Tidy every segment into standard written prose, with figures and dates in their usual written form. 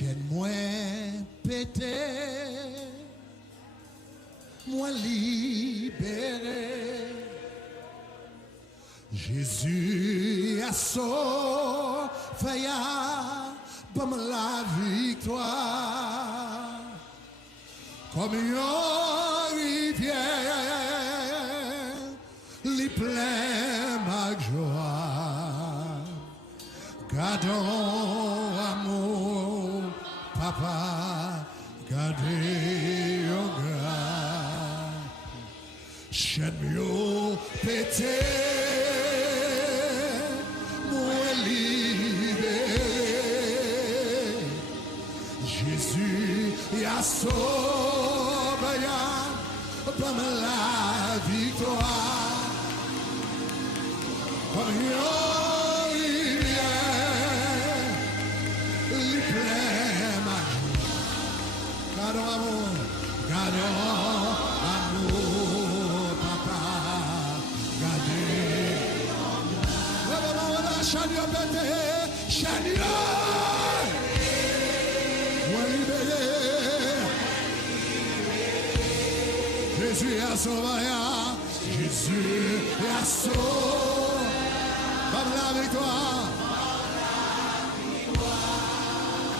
Chaîne moi pété, moi libéré. Jésus a sauvé, comme la victoire, comme une rivière, les pleins ma joie. Gardons amour, papa, gardez au gras. Chaîne yo pété, moi libéré. Jésus a sauvé, comme la victoire, comme une rivière, les pleins ma joie. Gardons amour, papa, gardez. Chagnon pété, chagnon, moi libéré. Jésus a sauvé, Jésus a sauvé, comme la victoire,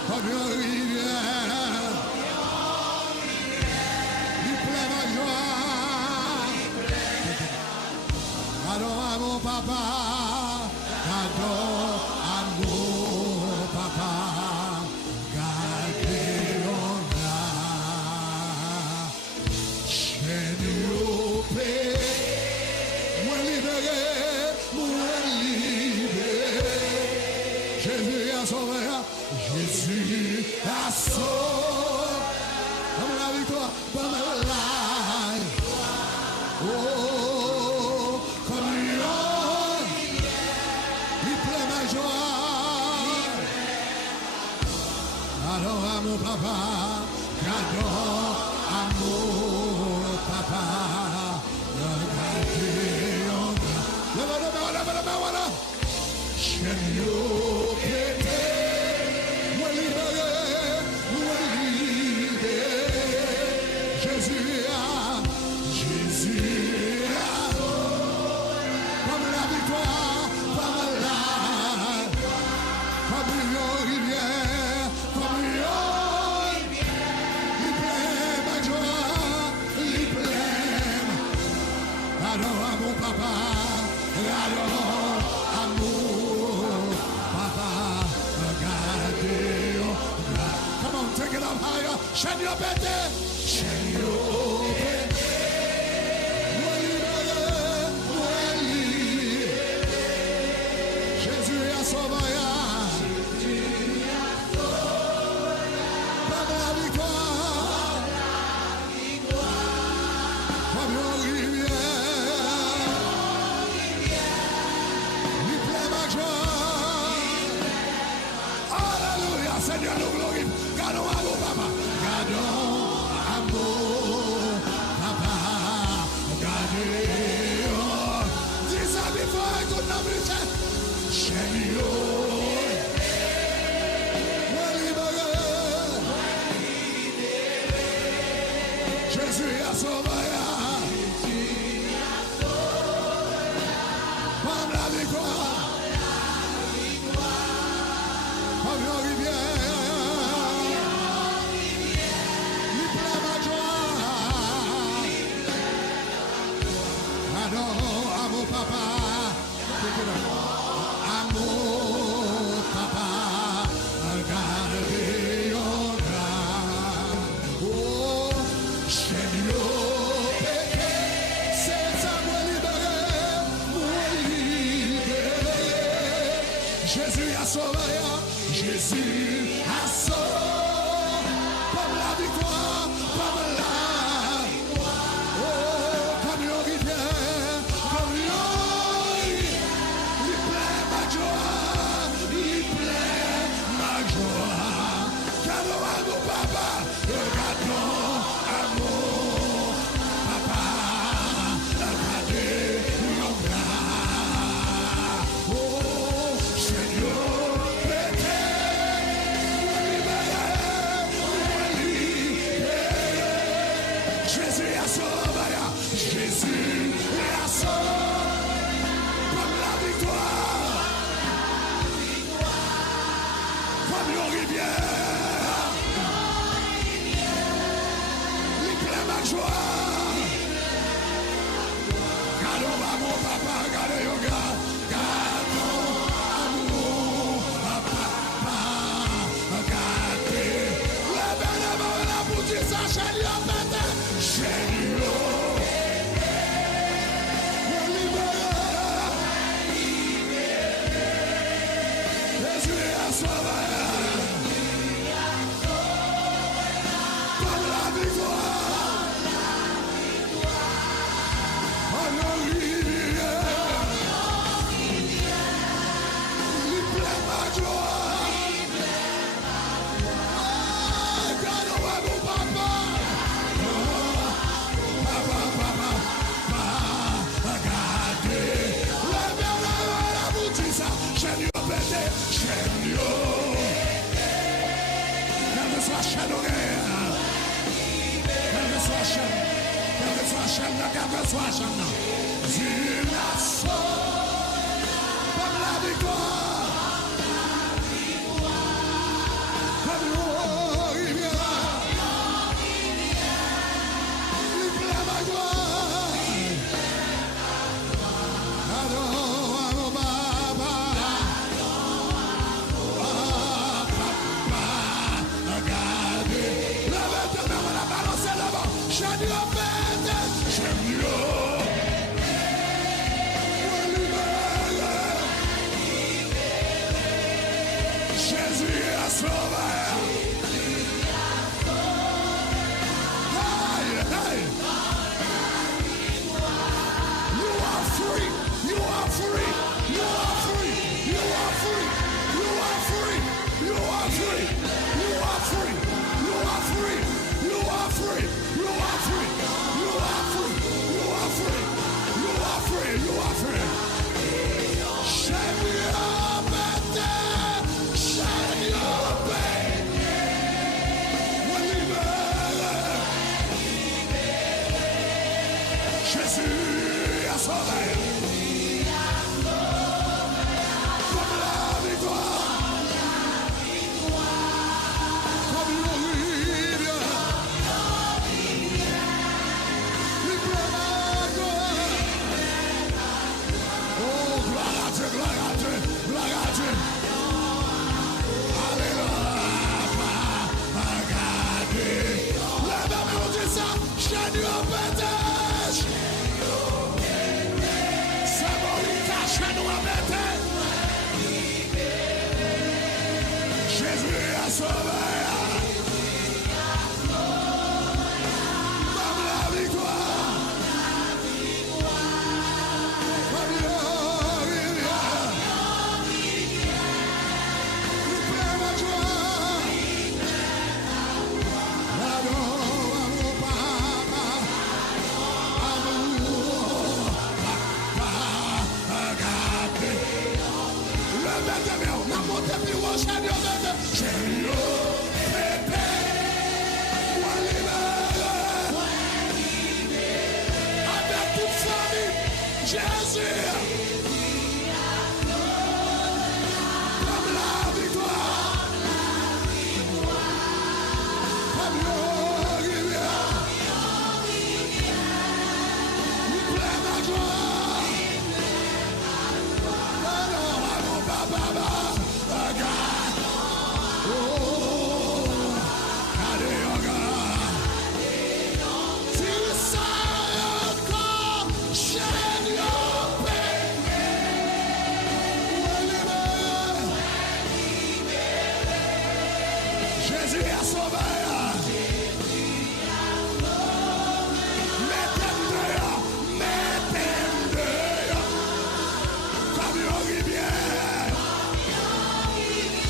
comme une rivière, il pleut ma joie. Gardons amour, papa. Gardons amour, papa, gardez en là. Chaîne yo pété, moi libéré, moi libéré. Jésus a sauvé, Jésus a sauvé, comme la victoire, comme la oh, comme une gardons amour, papa, gardons amour, papa, gardez en gras. Voilà. Chaîne yo pété, moi libéré, moi libéré. Jésus a, comme la victoire, comme la, comme une rivière. Gardons amour, papa, gardons amour, papa, gardez. Come on, take it up higher. Chaîne yo pété, chaîne yo pété. Moi libéré, moi libéré. Jésus a sauvé. Comme la victoire, comme une rivière. Alléluia, Seigneur, nous glorifions. Gardons amour, papa. Gardons amour, papa. Gardez. Dis ça before I go now, Richard. Chaîne yo. Moi libéré. Jésus a sauvé. Comme la victoire. Comme une rivière, il pleut ma joie. Gardons amour, papa. Amour, papa. Gardez en gras. Oh, chaîne yo pété. C'est ça, moi libéré, Jésus a sauvé. Jésus a sauvé, comme la victoire, comme la oh, comme une rivière, comme une il pleut ma joie, il pleut ma joie. Gardons amour, papa, gardons amour, papa, gardez mon gras. Oh, Seigneur. Jésus a sauvé. Jésus a sauvé. Comme la victoire. Comme une rivière. Il pleut ma joie. Gardons mon papa, gardez mon gars. Gardons amour, papa, gardez. Levez-le-moi la boutique, ça chérie, en fait. Chérie, Jésus a sauvé. Comme la victoire. En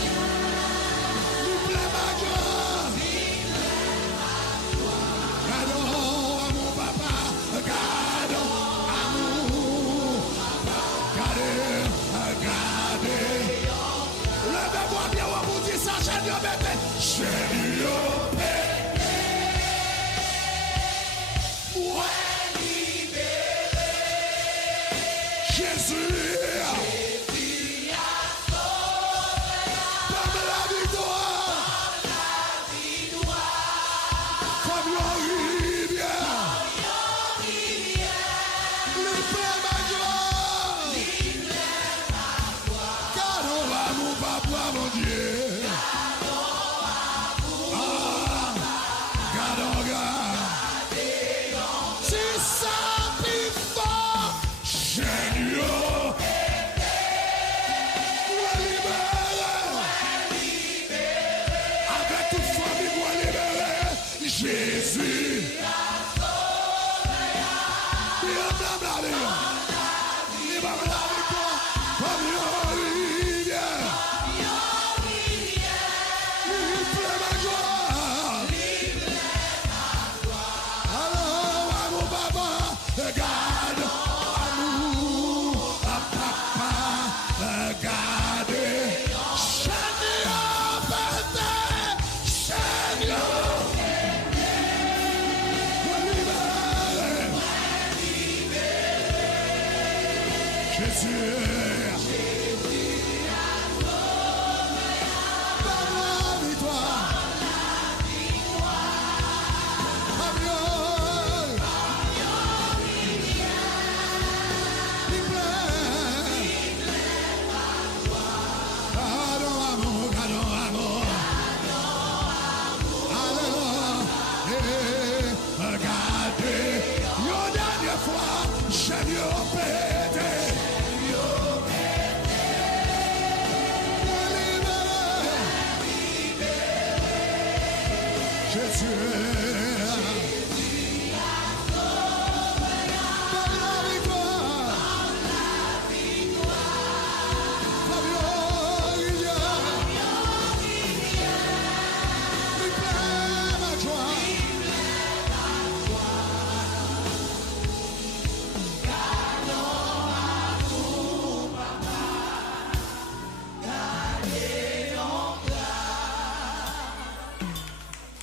rivière. Il pleut ma joie. Gardons mon papa. Jésus.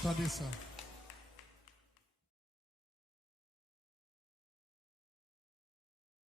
Attendez ça.